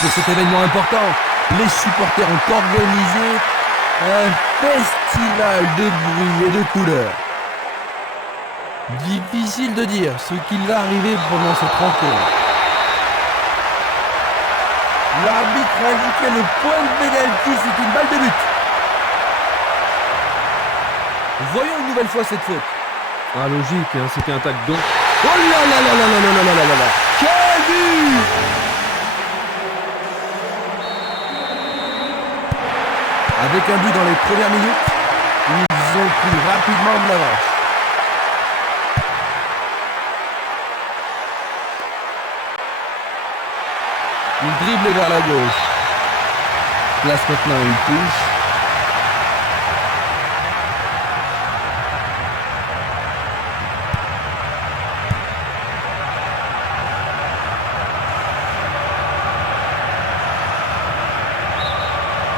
pour cet événement important. Les supporters ont organisé un festival de bruit et de couleurs. Difficile de dire ce qui va arriver pendant cette rencontre. L'arbitre a indiqué le point de pénalty, c'est une balle de but. Voyons une nouvelle fois cette faute. Ah, logique, hein, c'était un tac donc. Oh là là là là là là là là là là. Quel but! Avec un but dans les premières minutes, ils ont pris rapidement de l'avance. Il dribble vers la gauche. Place maintenant une touche.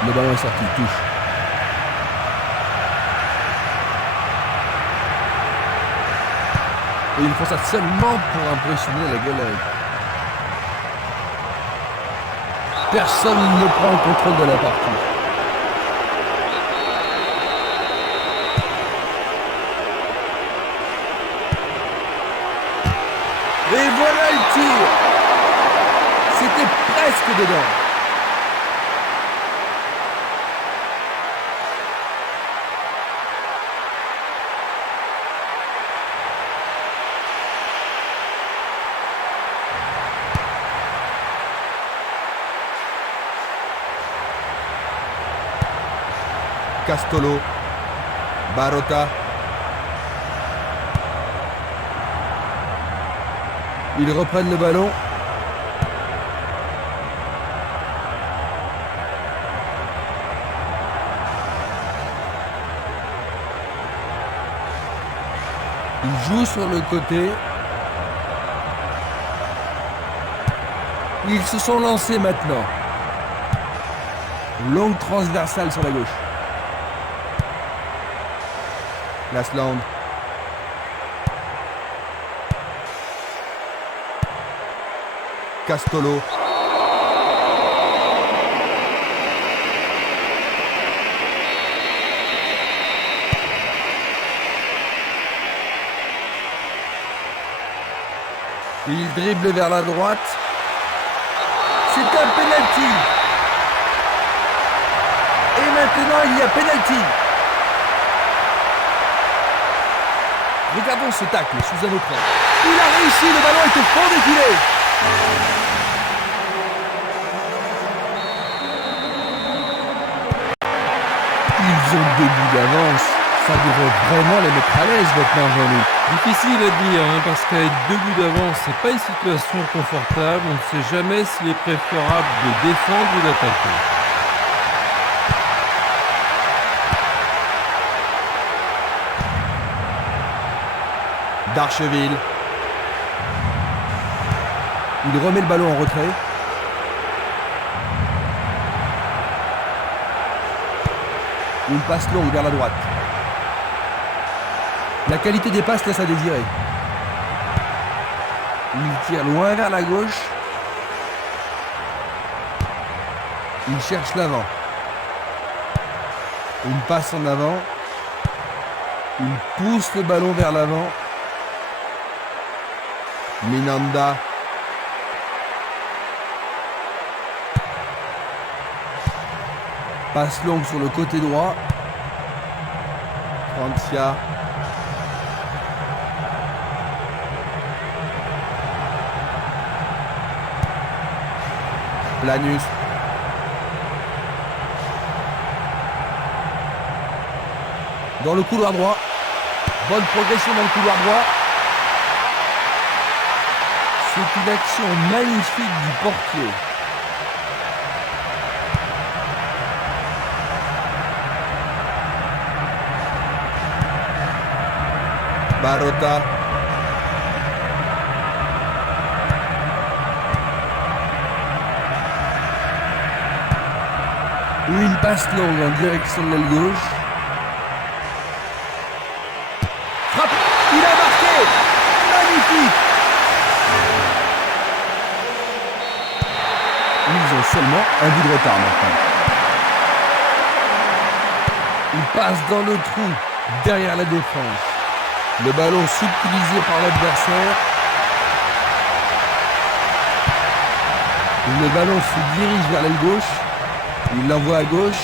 Le ballon est sorti, touche. Et ils font ça seulement pour impressionner la galerie. Personne ne prend le contrôle de la partie. Et voilà le tir. C'était presque dedans. Castolo, Barota. Ils reprennent le ballon. Ils jouent sur le côté. Ils se sont lancés maintenant. Longue transversale sur la gauche. Lasland. Castolo. Il dribble vers la droite. C'est un penalty. Et maintenant il y a penalty. Regardons ce tacle sous un autre angle. Il a réussi, le ballon est au fond des filets. Ils ont 2 buts d'avance. Ça devrait vraiment les mettre à l'aise maintenant, Jean-Luc. Difficile à dire, hein, parce qu'avec 2 buts d'avance, c'est pas une situation confortable. On ne sait jamais s'il est préférable de défendre ou d'attaquer. Darcheville. Il remet le ballon en retrait. Une passe longue vers la droite. La qualité des passes laisse à désirer. Il tire loin vers la gauche. Il cherche l'avant. Une passe en avant. Il pousse le ballon vers l'avant. Minanda. Passe longue sur le côté droit. Francia. Planus. Dans le couloir droit. Bonne progression dans le couloir droit. C'est une action magnifique du portier. Barota. Une passe longue en direction de l'aile gauche. Frappe. Il a marqué. Magnifique. Ils ont seulement un but de retard maintenant. Il passe dans le trou, derrière la défense. Le ballon subtilisé par l'adversaire. Le ballon se dirige vers l'aile gauche. Il l'envoie à gauche.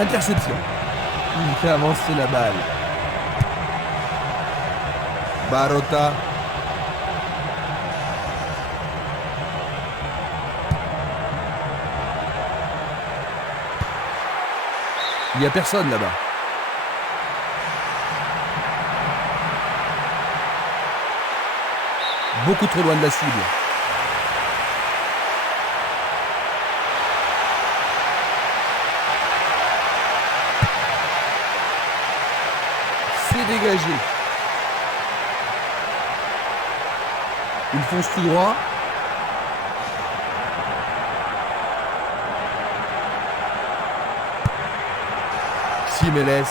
Interception. Il fait avancer la balle. Barota. Il n'y a personne là-bas. Beaucoup trop loin de la cible. C'est dégagé. Il fonce tout droit. Jiménez.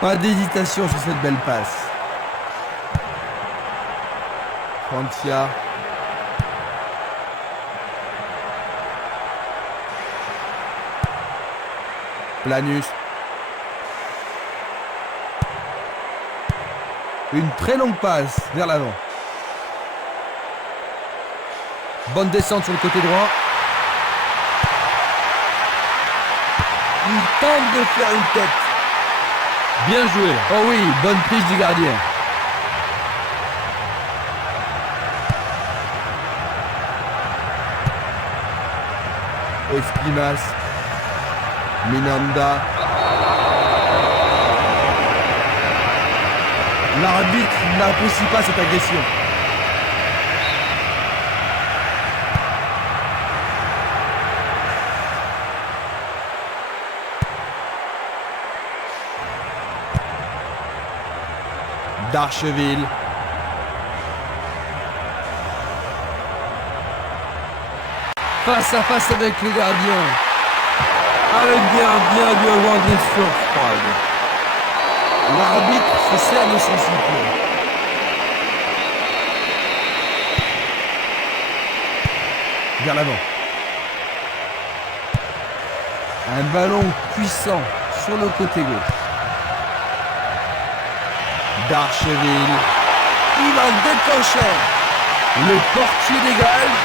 Pas d'hésitation sur cette belle passe. Francia. Planus. Une très longue passe vers l'avant. Bonne descente sur le côté droit. Il tente de faire une tête. Bien joué. Oh oui, bonne prise du gardien. Espinas. Minanda. L'arbitre n'apprécie pas cette agression. Darcheville. Face à face avec le gardien. Ah, le gardien a dû avoir des surprises. L'arbitre se sert de son sifflet. Vers l'avant. Un ballon puissant sur le côté gauche. Darcheville. Il en décroche un. Le portier dégage.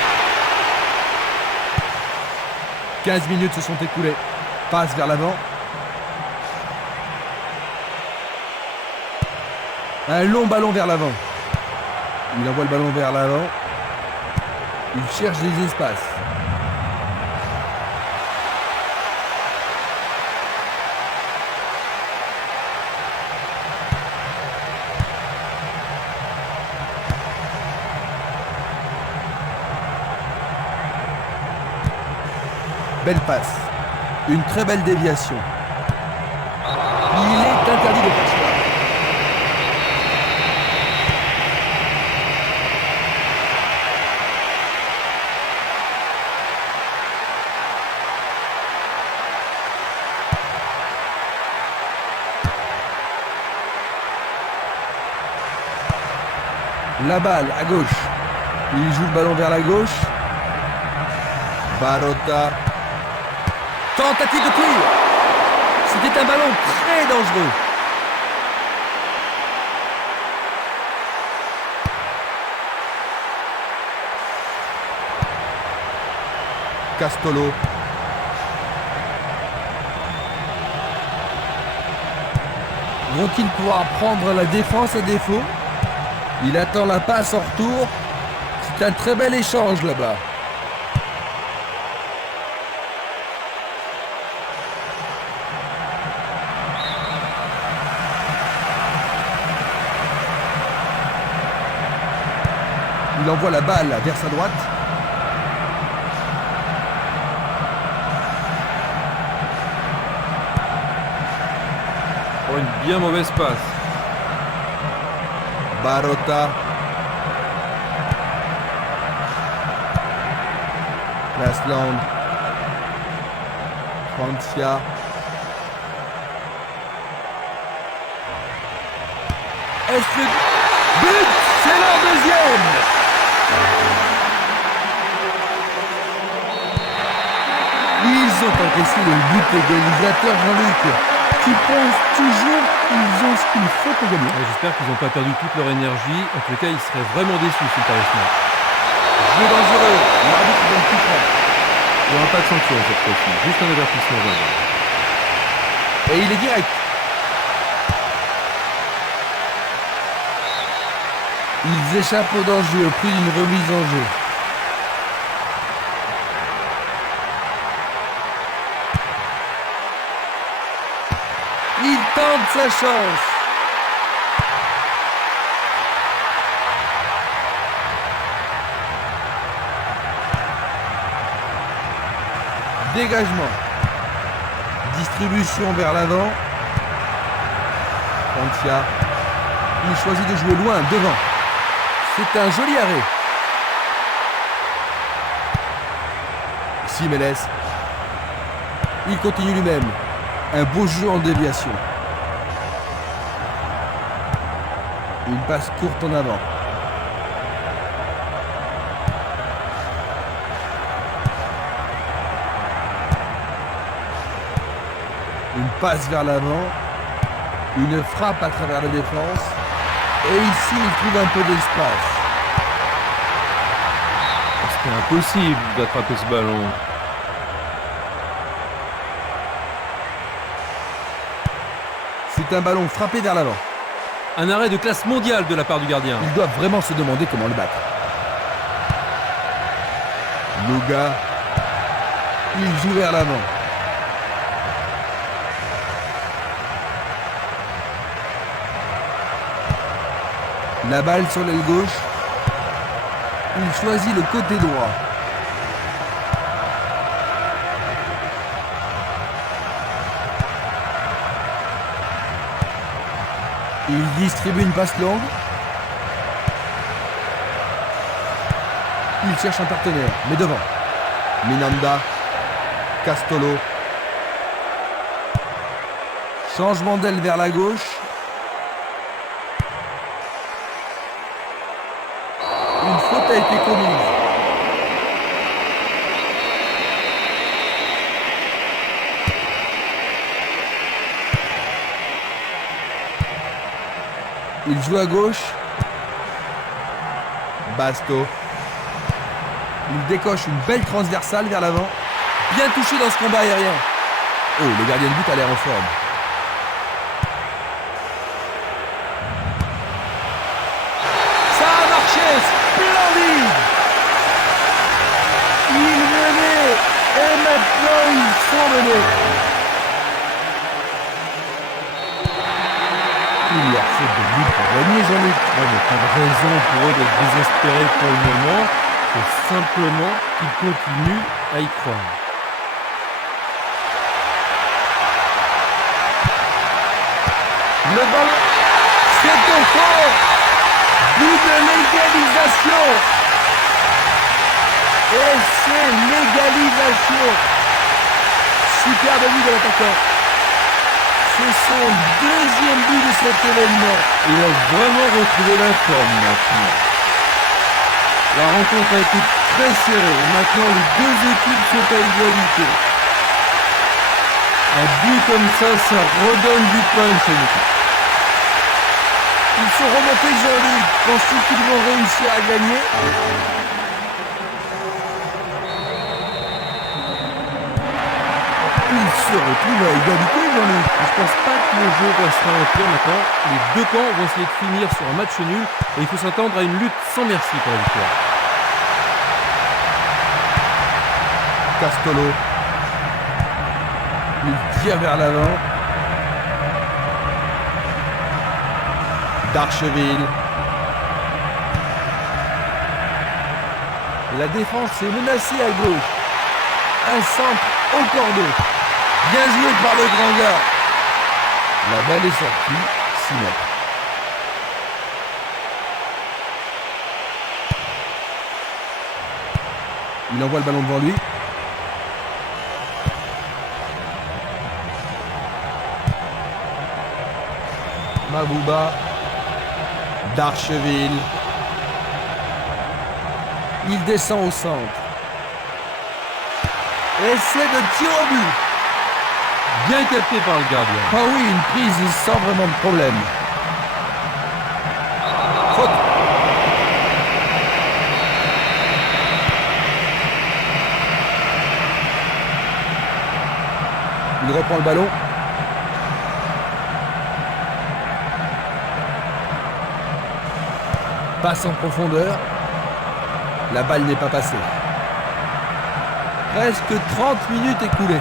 15 minutes se sont écoulées. Passe vers l'avant. Un long ballon vers l'avant. Il envoie le ballon vers l'avant. Il cherche des espaces. Belle passe. Une très belle déviation. Il est interdit de faire cela. La balle à gauche. Il joue le ballon vers la gauche. Barota. Tentative de tir. C'était un ballon très dangereux. Castolo. Vont-ils pouvoir prendre la défense à défaut? Il attend la passe en retour. C'est un très bel échange là-bas. Il envoie la balle vers sa droite. Oh, une bien mauvaise passe. Barota. Lasland. Francia. Est-ce que... But! C'est leur deuxième! Ils ont encaissé le but égalisateur, Jean-Luc. Tu penses toujours qu'ils ont ce qu'il faut pour gagner? J'espère qu'ils n'ont pas perdu toute leur énergie. En tout cas, ils seraient vraiment déçus s'ils perdent ce match. Jeu dangereux. L'arbitre donne coup franc. Il n'y aura pas de sanction cette fois-ci. Juste un avertissement. Et il est direct. Ils échappent au danger au prix d'une remise en jeu. Il tente sa chance. Dégagement. Distribution vers l'avant. Antia. Il choisit de jouer loin, devant. C'est un joli arrêt. Simeles. Il continue lui-même. Un beau jeu en déviation. Une passe courte en avant. Une passe vers l'avant. Une frappe à travers la défense. Et ici, il trouve un peu d'espace. C'était impossible d'attraper ce ballon. C'est un ballon frappé vers l'avant. Un arrêt de classe mondiale de la part du gardien. Ils doivent vraiment se demander comment le battre. Loga. Il joue vers l'avant. La balle sur l'aile gauche. Il choisit le côté droit. Il distribue une passe longue. Il cherche un partenaire, mais devant. Minanda. Castolo. Changement d'aile vers la gauche. Une faute a été commise. Il joue à gauche. Basto. Il décoche une belle transversale vers l'avant. Bien touché dans ce combat aérien. Oh, le gardien de but a l'air en forme. Ça a marché, splendide. Ils menaient et maintenant ils sont menés. Il leur faut de but pour gagner, Jean-Luc. Il n'y a pas de raison pour eux d'être désespérés pour le moment. C'est simplement qu'ils continuent à y croire. Le ballon, c'est au fond. But de l'égalisation. Et c'est l'égalisation. Superbe but de l'attaquant. C'est son deuxième but de cet événement. Il a vraiment retrouvé la forme maintenant. La rencontre a été très serrée. Maintenant, les deux équipes sont à égalité. Un but comme ça redonne du punch à l'équipe. Ils sont remontés, Jean-Luc. Penses-tu qu'ils vont réussir à gagner? Ils se retrouvent à égalité, Jean-Luc. Je pense pas que le jeu va se ralentir maintenant. Les deux camps vont essayer de finir sur un match nul et il faut s'attendre à une lutte sans merci pour la victoire. Castolo. Il tire vers l'avant. Darcheville. La défense est menacée à gauche. Un centre au cordeau. Bien joué par le grand gars. La balle est sortie. 6 mètres. Il envoie le ballon devant lui. Mabouba. Darcheville. Il descend au centre. Essai de tir au but. Bien capté par le gardien. Ah oui, une prise sans vraiment de problème. Faute. Il reprend le ballon. Passe en profondeur. La balle n'est pas passée. Presque 30 minutes écoulées.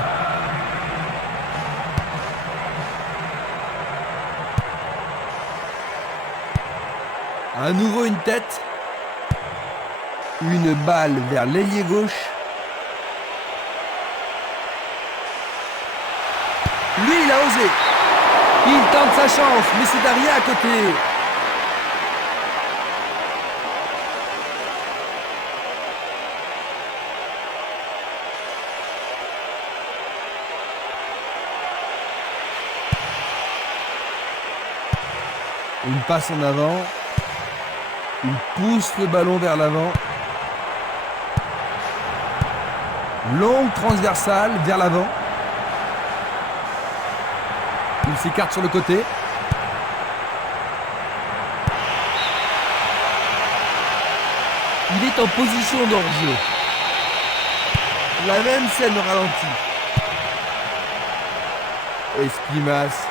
À nouveau une tête. Une balle vers l'ailier gauche. Lui, il a osé. Il tente sa chance, mais c'est Daria à côté. Une passe en avant. Il pousse le ballon vers l'avant. Longue transversale vers l'avant. Il s'écarte sur le côté. Il est en position d'hors-jeu. La même scène au ralenti. Esquimas.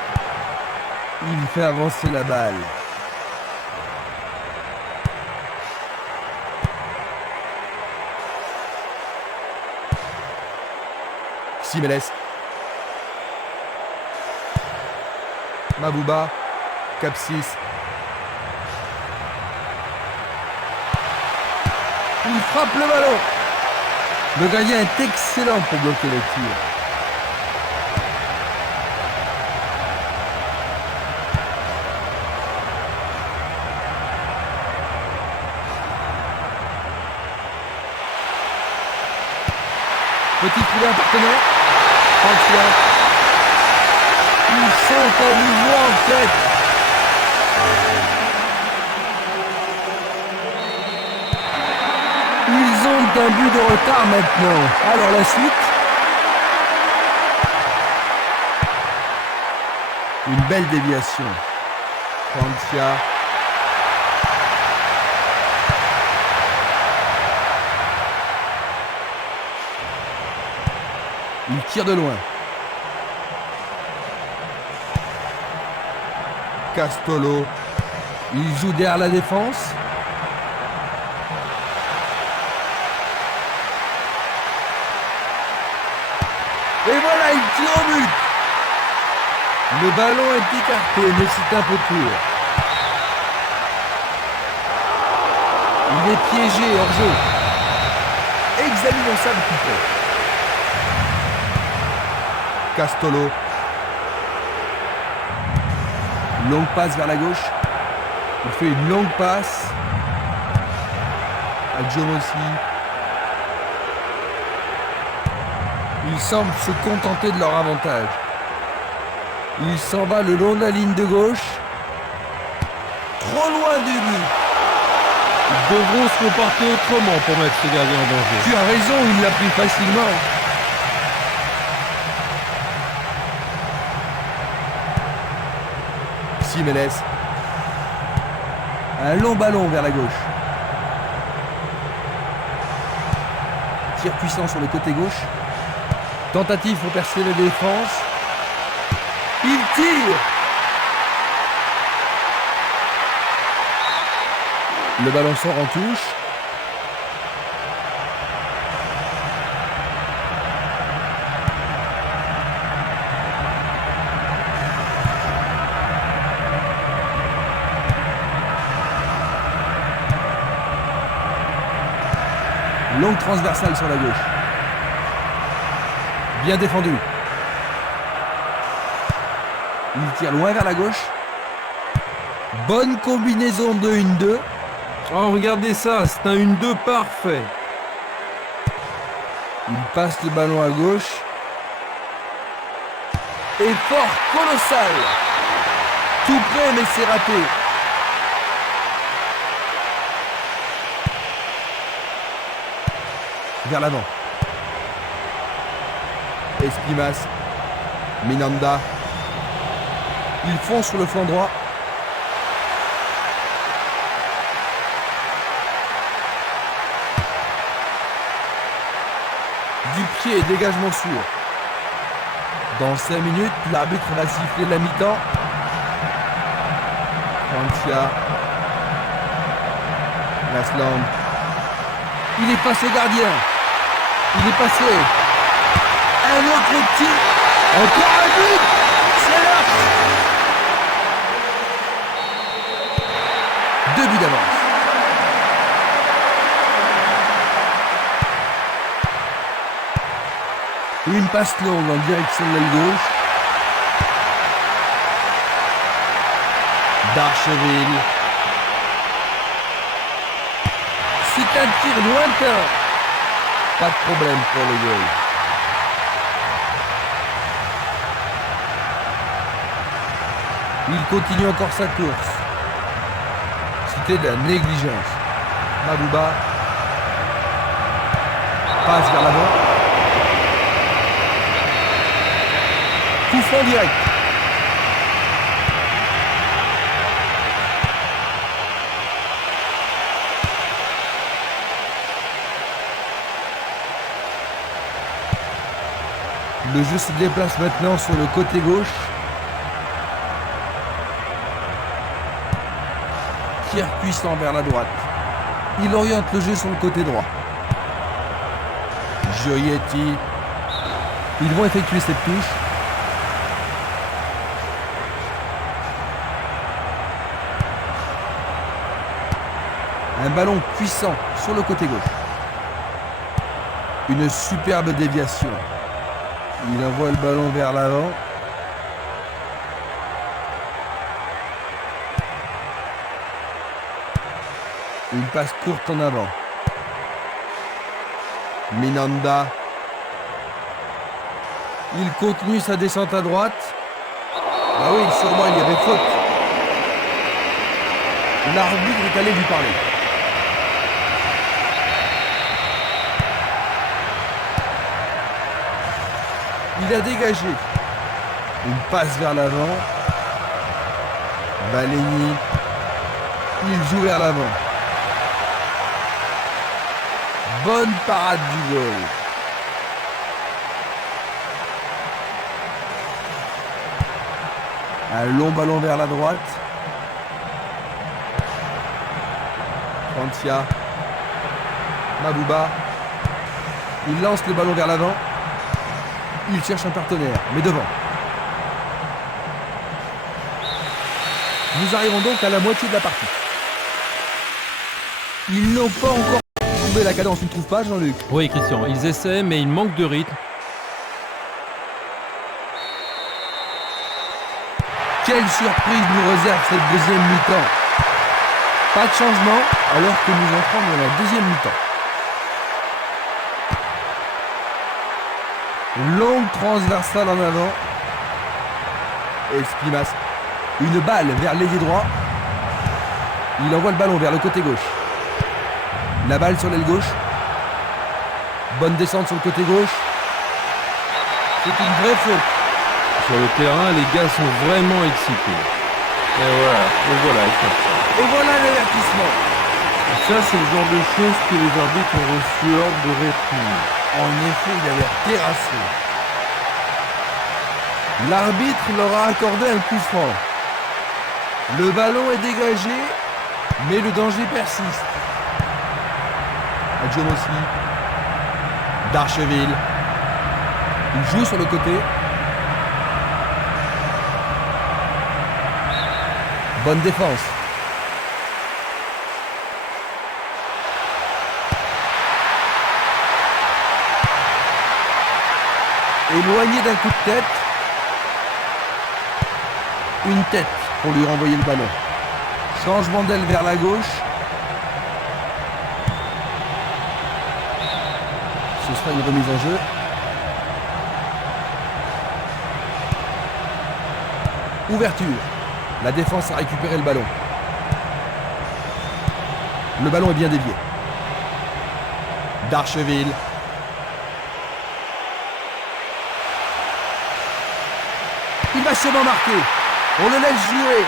Il fait avancer la balle. Simeles. Mabouba. Capsis. Il frappe le ballon. Le gardien est excellent pour bloquer le tir. Petit filet un partenaire. Francia. Ils sont à nouveau en tête. Ils ont un but de retard maintenant. Alors la suite. Une belle déviation. Francia. Il tire de loin. Castolo. Il joue derrière la défense. Et voilà, il tire au but. Le ballon est écarté, mais c'est un peu court. Il est piégé hors jeu. Examinons ça de plus près. Castolo. Longue passe vers la gauche. Il fait une longue passe. À Giomossi. Ils semblent se contenter de leur avantage. Il s'en va le long de la ligne de gauche. Trop loin du but. Ils devront se comporter autrement pour mettre ce gardien en danger. Tu as raison, il l'a pris facilement. Simeles. Un long ballon vers la gauche. Tir puissant sur le côté gauche. Tentative pour percer la défense. Il tire. Le ballon sort en touche. Longue transversale sur la gauche. Bien défendu. Il tire loin vers la gauche. Bonne combinaison de 1-2. Oh, regardez ça, c'est un 1-2 parfait. Il passe le ballon à gauche. Effort colossal. Tout près, mais c'est raté. Vers l'avant. Esquimas. Minanda. Ils font sur le flanc droit. Du pied, dégagement sûr. Dans 5 minutes, l'arbitre va siffler la mi-temps. Francia. Lasland. Il est passé au gardien. Il est passé. Un autre tir. Encore un but. C'est l'heure. 2 buts d'avance. Une passe longue en direction de l'aile gauche. Darcheville. C'est un tir lointain. Pas de problème pour le goal. Il continue encore sa course. C'était de la négligence. Mabouba passe vers l'avant. Coup franc direct. Le jeu se déplace maintenant sur le côté gauche. Tir puissant vers la droite. Il oriente le jeu sur le côté droit. Gioietti. Ils vont effectuer cette touche. Un ballon puissant sur le côté gauche. Une superbe déviation. Il envoie le ballon vers l'avant. Une passe courte en avant. Minanda. Il continue sa descente à droite. Ah oui, sûrement il y avait faute. L'arbitre est allé lui parler. Il a dégagé. Une passe vers l'avant. Balegny. Il joue vers l'avant. Bonne parade du goal. Un long ballon vers la droite. Francia. Mabouba. Il lance le ballon vers l'avant. Il cherche un partenaire, mais devant. Nous arrivons donc à la moitié de la partie. Ils n'ont pas encore trouvé la cadence, tu ne trouves pas, Jean-Luc? Oui, Christian, ils essaient, mais ils manquent de rythme. Quelle surprise nous réserve cette deuxième mi-temps. Pas de changement, alors que nous entrons dans la deuxième mi-temps. Longue transversale en avant. Esquimas. Une balle vers l'ailier droit. Il envoie le ballon vers le côté gauche. La balle sur l'aile gauche. Bonne descente sur le côté gauche. C'est une vraie faute. Sur le terrain, les gars sont vraiment excités. Et voilà, Et voilà l'avertissement. ça c'est le genre de choses que les arbitres ont reçu ordre de répondre. En effet, il avait terrassé. L'arbitre leur a accordé un coup franc. Le ballon est dégagé, mais le danger persiste. Adjomossi. Darcheville. Il joue sur le côté. Bonne défense. Éloigné d'un coup de tête. Une tête pour lui renvoyer le ballon. Changement d'aile vers la gauche. Ce sera une remise en jeu. Ouverture. La défense a récupéré le ballon. Le ballon est bien dévié. vachement marqué. On le laisse jouer.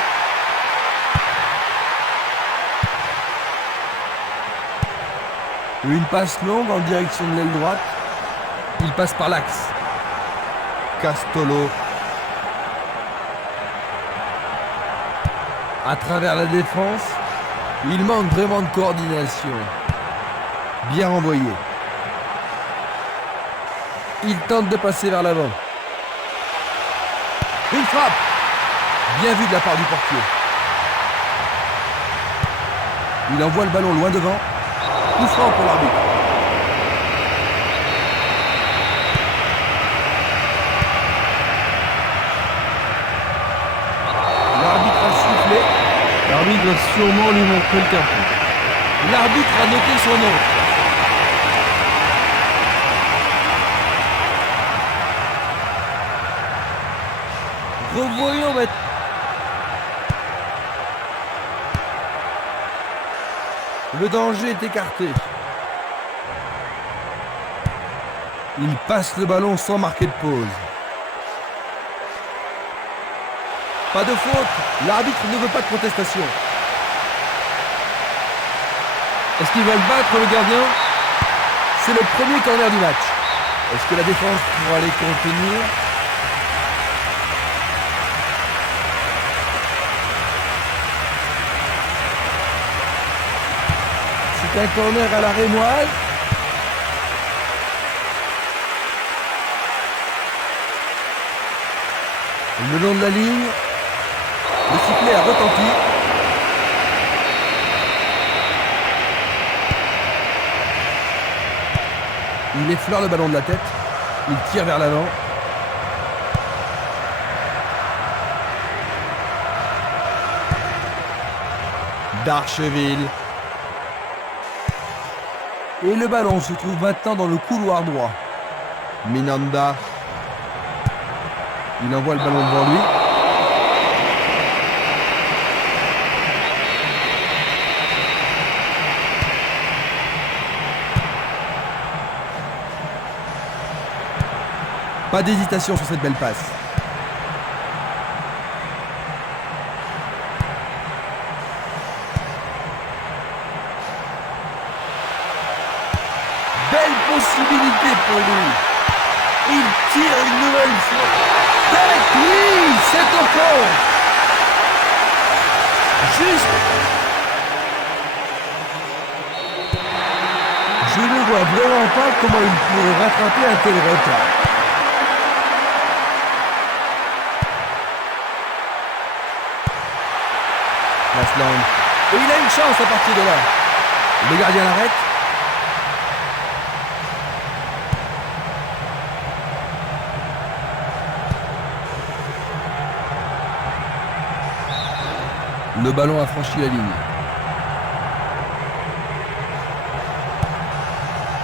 Une passe longue en direction de l'aile droite. Il passe par l'axe. Castolo. À travers la défense. Il manque vraiment de coordination. Bien renvoyé. Il tente de passer vers l'avant. Une frappe. Bien vu de la part du portier. Il envoie le ballon loin devant. Coup franc pour l'arbitre. L'arbitre a sifflé. L'arbitre va sûrement lui montrer le carton. L'arbitre a noté son nom. Revoyons maintenant. Le danger est écarté. Il passe le ballon sans marquer de pause. Pas de faute. L'arbitre ne veut pas de protestation. Est-ce qu'ils veulent battre le gardien? C'est le premier corner du match. Est-ce que la défense pourra les contenir? C'est un corner à la rémoise. Le long de la ligne, le sifflet a retenti. Il effleure le ballon de la tête. Il tire vers l'avant. Darcheville. Et le ballon se trouve maintenant dans le couloir droit. Minanda. Il envoie le ballon devant lui. Pas d'hésitation sur cette belle passe. Belle possibilité pour lui. Il tire une nouvelle fois. Tête, oui, c'est au fond. Juste. Je ne vois vraiment pas comment il pourrait rattraper un tel retard. Masland. Et il a une chance à partir de là. Le gardien l'arrête. Le ballon a franchi la ligne.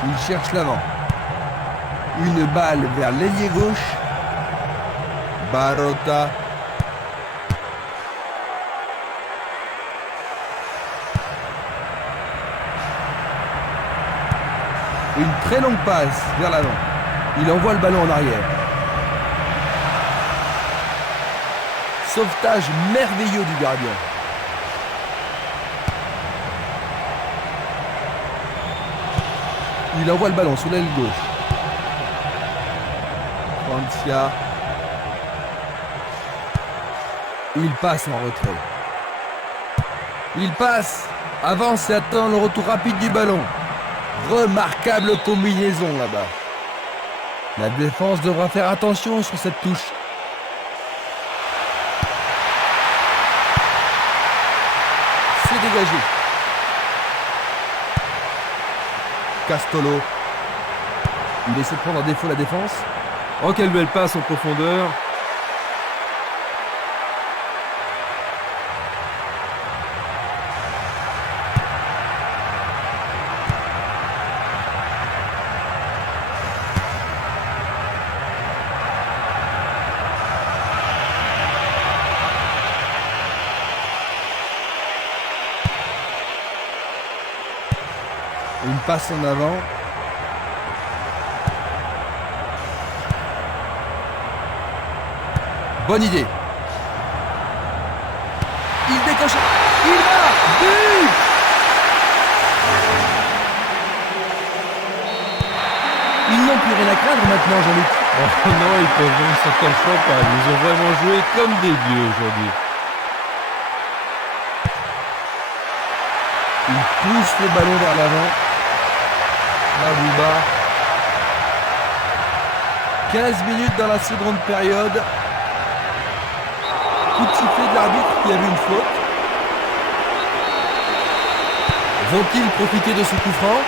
Il cherche l'avant. Une balle vers l'ailier gauche. Barota. Une très longue passe vers l'avant. Il envoie le ballon en arrière. Sauvetage merveilleux du gardien. Il envoie le ballon sur l'aile gauche. Francia. Il passe en retrait. Il passe, avance et attend le retour rapide du ballon. Remarquable combinaison là-bas. La défense devra faire attention sur cette touche. C'est dégagé. Castolo. Il essaie de prendre en défaut la défense. Oh, quelle belle passe en profondeur. Une passe en avant. Bonne idée. Il décoche. Il marque. But. Ils n'ont plus rien à craindre maintenant, Jean-Luc. Oh non, ils peuvent même sortir le champagne. Ils ont vraiment joué comme des dieux aujourd'hui. Il pousse le ballon vers l'avant. Mabouba. 15 minutes dans la seconde période. Coup de sifflet de l'arbitre qui a vu une faute. Vont-ils profiter de ce coup franc?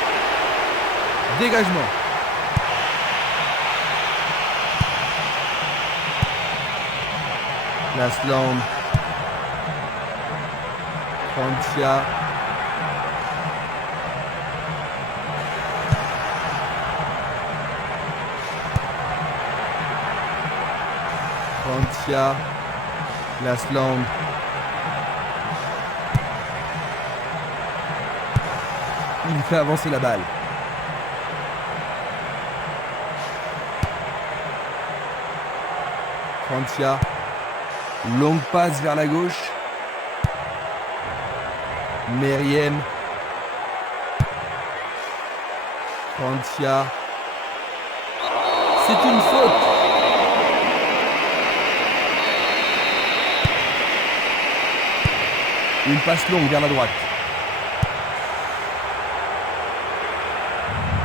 Dégagement. Lasland. Francia. Francia. Lasland. Il fait avancer la balle. Francia. Longue passe vers la gauche. Meriem. Francia. C'est une faute. Une passe longue vers la droite.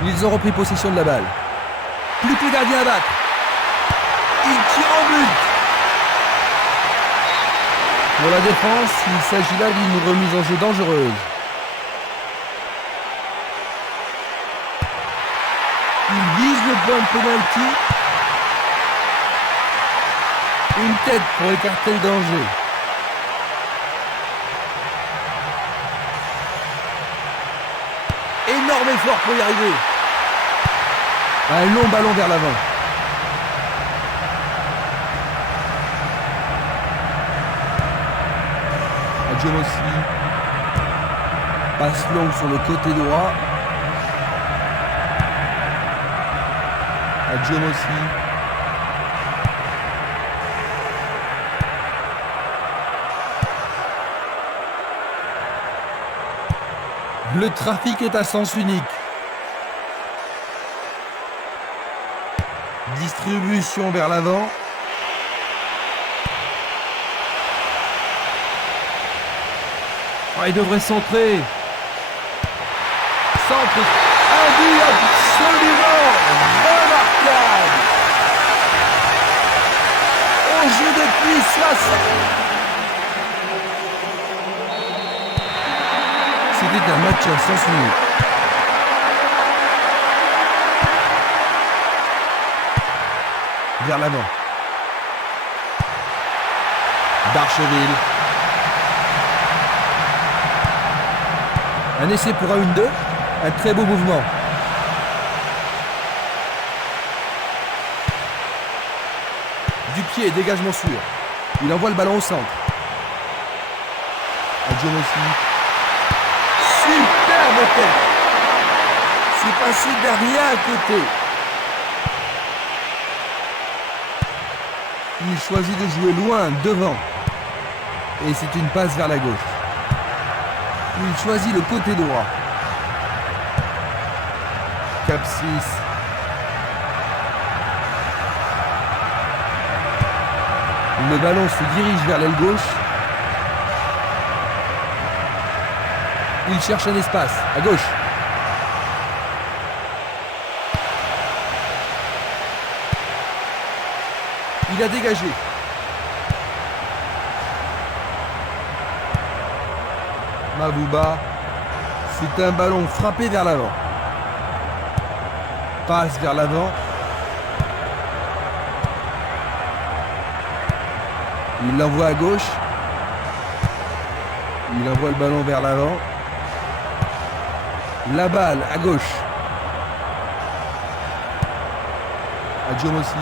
Ils ont repris possession de la balle. Plus que le gardien à battre. Il tire en but. Pour la défense, il s'agit là d'une remise en jeu dangereuse. Il vise le point de penalty. Une tête pour écarter le danger. Énorme effort pour y arriver. Un long ballon vers l'avant. Adjomossi. Passe longue sur le côté droit. Adjomossi. Le trafic est à sens unique. Distribution vers l'avant. Oh, il devrait centrer. Centre. Un but absolument remarquable. Au jeu depuis 60. C'était un match à sens unique. Vers l'avant. Darcheville. Un essai pour un 1-2. Un très beau mouvement. Du pied, dégagement sûr. Il envoie le ballon au centre. Adjomossi. Superbe tête. C'est passé derrière à côté. Il choisit de jouer loin, devant. Et c'est une passe vers la gauche. Il choisit le côté droit. Cap 6. Le ballon se dirige vers l'aile gauche. Il cherche un espace, à gauche. Il a dégagé. Mabouba. C'est un ballon frappé vers l'avant. Passe vers l'avant. Il l'envoie à gauche. Il envoie le ballon vers l'avant. La balle à gauche. Adjomossi.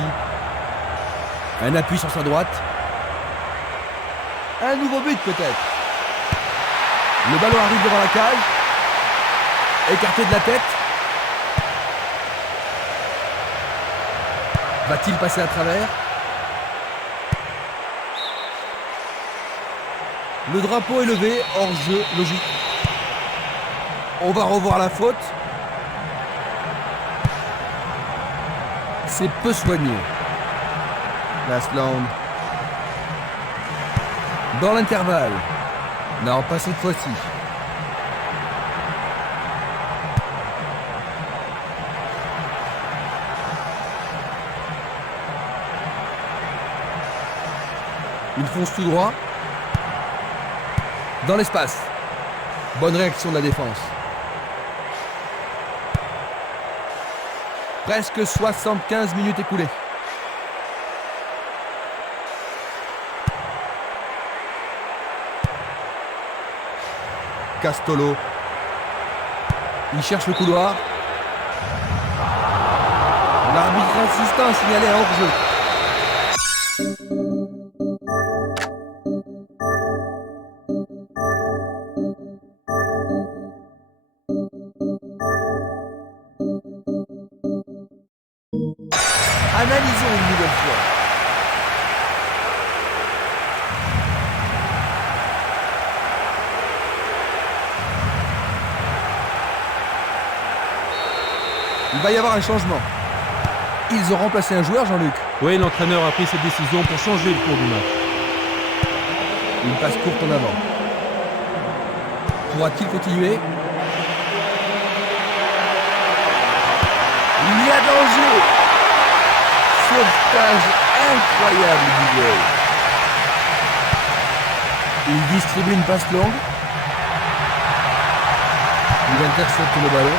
Un appui sur sa droite. Un nouveau but peut-être. Le ballon arrive devant la cage. Écarté de la tête. Va-t-il passer à travers? Le drapeau est levé, hors jeu, logique. On va revoir la faute. C'est peu soigné. Lasland. Dans l'intervalle. Non, pas cette fois-ci. Il fonce tout droit. Dans l'espace. Bonne réaction de la défense. Presque 75 minutes écoulées. Castolo. Il cherche le couloir. L'arbitre insistant a signalé un hors-jeu. Analysons une nouvelle fois. Il va y avoir un changement. Ils ont remplacé un joueur, Jean-Luc. Oui, l'entraîneur a pris cette décision pour changer le cours du match. Une passe courte en avant. Pourra-t-il continuer? Il y a danger. Sauvetage incroyable du goal. Il distribue une passe longue. Il intercepte le ballon.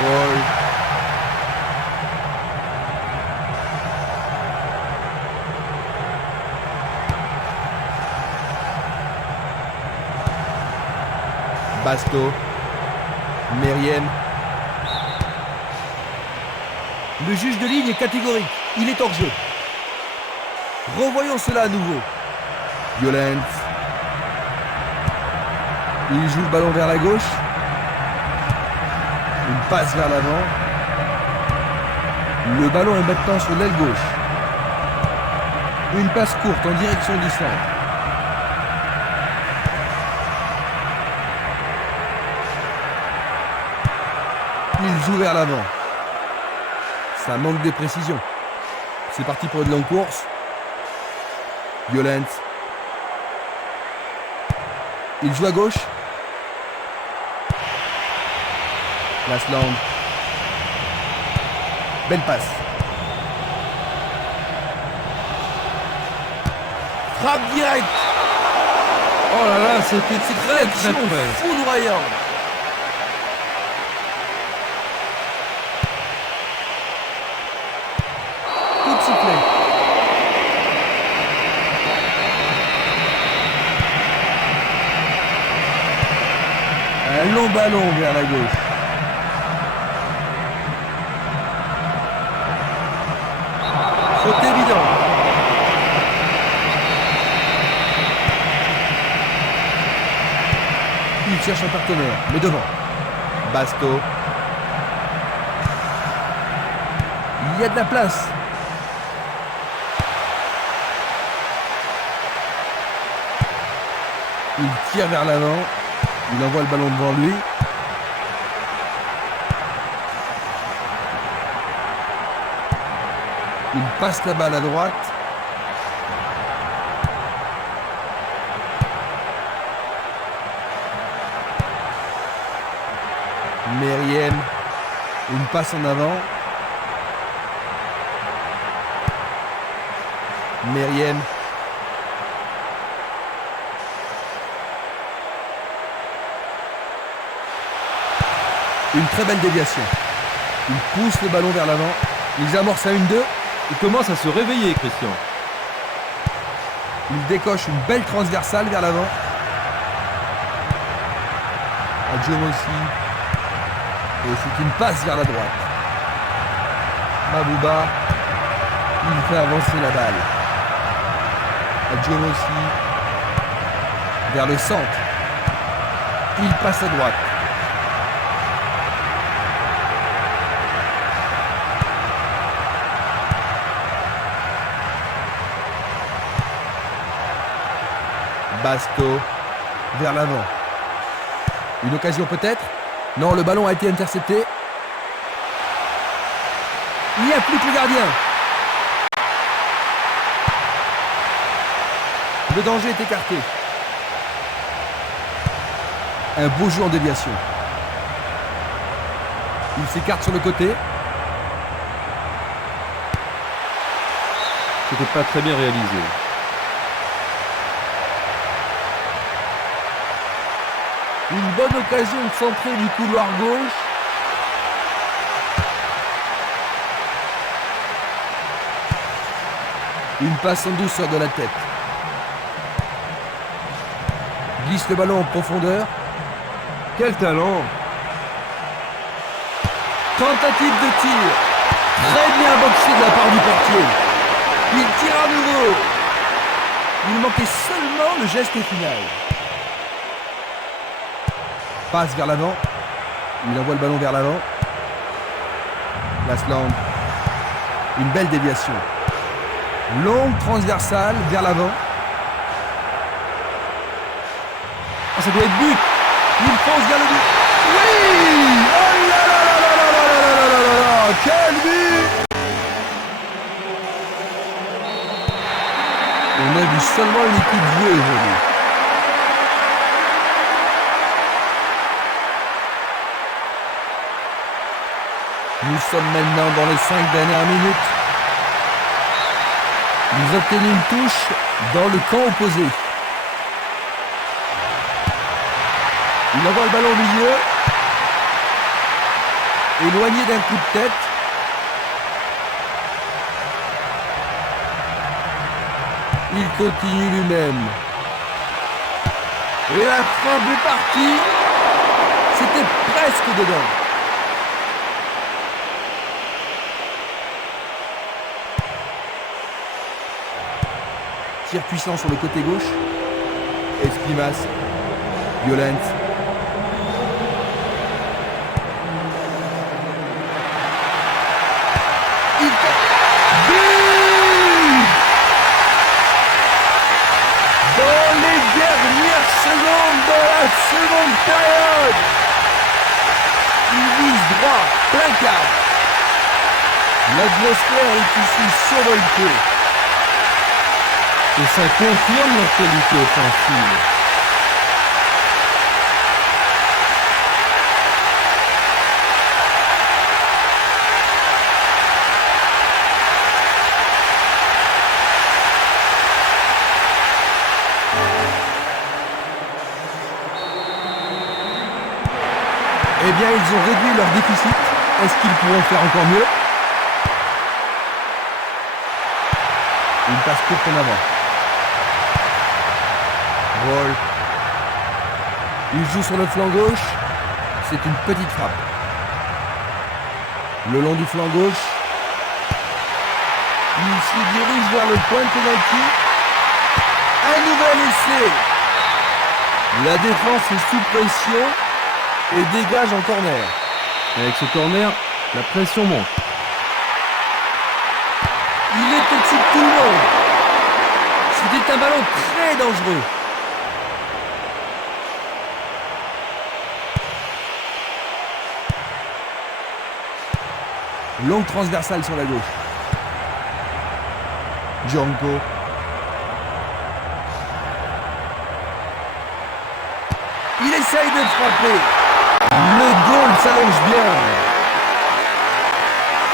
Goal. Basto. Meriem. Le juge de ligne est catégorique. Il est hors jeu. Revoyons cela à nouveau. Violent. Il joue le ballon vers la gauche. Une passe vers l'avant. Le ballon est maintenant sur l'aile gauche. Une passe courte en direction du centre. Il joue vers l'avant. Ça manque de précision. C'est parti pour une longue course. Violent. Il joue à gauche. Lasland. Belle passe. Frappe directe. Oh là là, c'était très Action près. foudroyante. Coup de sifflet. Un long ballon vers la gauche. Faute évidente. Il cherche un partenaire, mais devant. Basto. Il y a de la place. Il tire vers l'avant. Il envoie le ballon devant lui. Il passe la balle à droite. Meriem. Une passe en avant. Meriem. Une très belle déviation. Il pousse le ballon vers l'avant. Ils amorcent à 1-2. Il commence à se réveiller, Christian. Il décoche une belle transversale vers l'avant. Adjomossi. Et c'est une passe vers la droite. Mabouba. Il fait avancer la balle. Adjomossi. Vers le centre. Il passe à droite. Basto vers l'avant. Une occasion peut-être? Non, le ballon a été intercepté. Il n'y a plus que le gardien. Le danger est écarté. Un beau jeu en déviation. Il s'écarte sur le côté. C'était pas très bien réalisé. Une bonne occasion de centrer du couloir gauche. Une passe en douceur de la tête. Glisse le ballon en profondeur. Quel talent! Tentative de tir. Très bien boxé de la part du portier. Il tire à nouveau. Il manquait seulement le geste final. Passe vers l'avant. Il envoie le ballon vers l'avant. Lasland. Une belle déviation. Longue transversale vers l'avant. Ah, ça doit être but. Il fonce vers le but. Oui! Oh là là là là là là là là là là! Quel but! On a vu seulement une équipe jouer aujourd'hui. Nous sommes maintenant dans les 5 dernières minutes. Nous obtenons une touche dans le camp opposé. Il envoie le ballon au milieu. Éloigné d'un coup de tête. Il continue lui-même. Et la frappe est partie. C'était presque dedans. Tir puissant sur le côté gauche. Esquimas. Violent. Dans les dernières secondes de la seconde période, il vise droit, plein cadre. L'atmosphère est ici survoltée. Et ça confirme leur qualité offensive. Eh bien, ils ont réduit leur déficit. Est-ce qu'ils pourront faire encore mieux? Une passe courte en avant. Roll. Il joue sur le flanc gauche. C'est une petite frappe. Le long du flanc gauche. Il se dirige vers le point de pénalty. Un nouvel essai. La défense est sous pression et dégage en corner. Avec ce corner, la pression monte. Il est au-dessus de tout le monde. C'était un ballon très dangereux. Longue transversale sur la gauche. Django. Il essaye de frapper. Le goal s'allonge bien.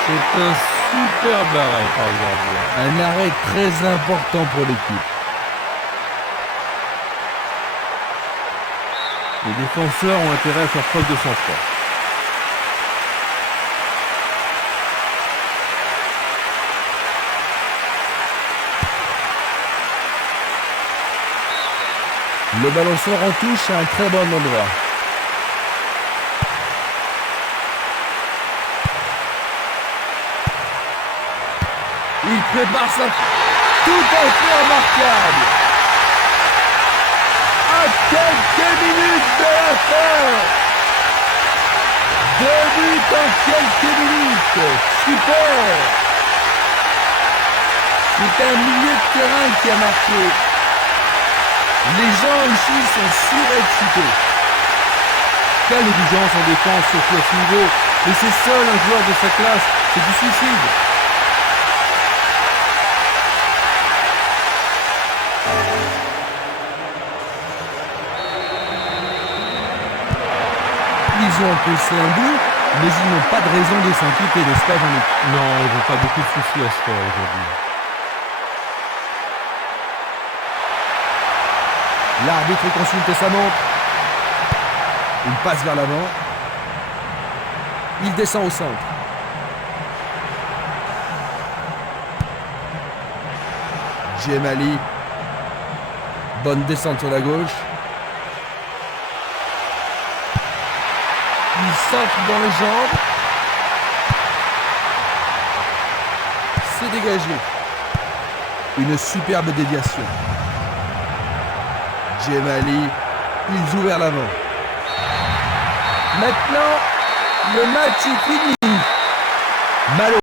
C'est un superbe arrêt par le gardien. Un arrêt très important pour l'équipe. Les défenseurs ont intérêt à faire preuve de sang-froid. Le ballon sort en touche à un très bon endroit. Il prépare sa... Tout à fait remarquable. À quelques minutes de la fin. 2 buts en quelques minutes. Super. C'est un milieu de terrain qui a marqué. Les gens ici sont surexcités. Quelle exigence en défense, surtout à ce niveau. Laisser seul un joueur de sa classe, c'est du suicide. Ils ont empêché un but, mais ils n'ont pas de raison de s'inquiéter, n'est-ce pas, Jean-Luc? Non, ils n'ont pas beaucoup de soucis à se faire aujourd'hui. L'arbitre consulte sa montre. Il passe vers l'avant. Il descend au centre. Djemali. Bonne descente sur la gauche. Il centre dans les jambes. C'est dégagé. Une superbe déviation. Djemali. Il joue vers l'avant. Maintenant, le match est fini. Malheureusement.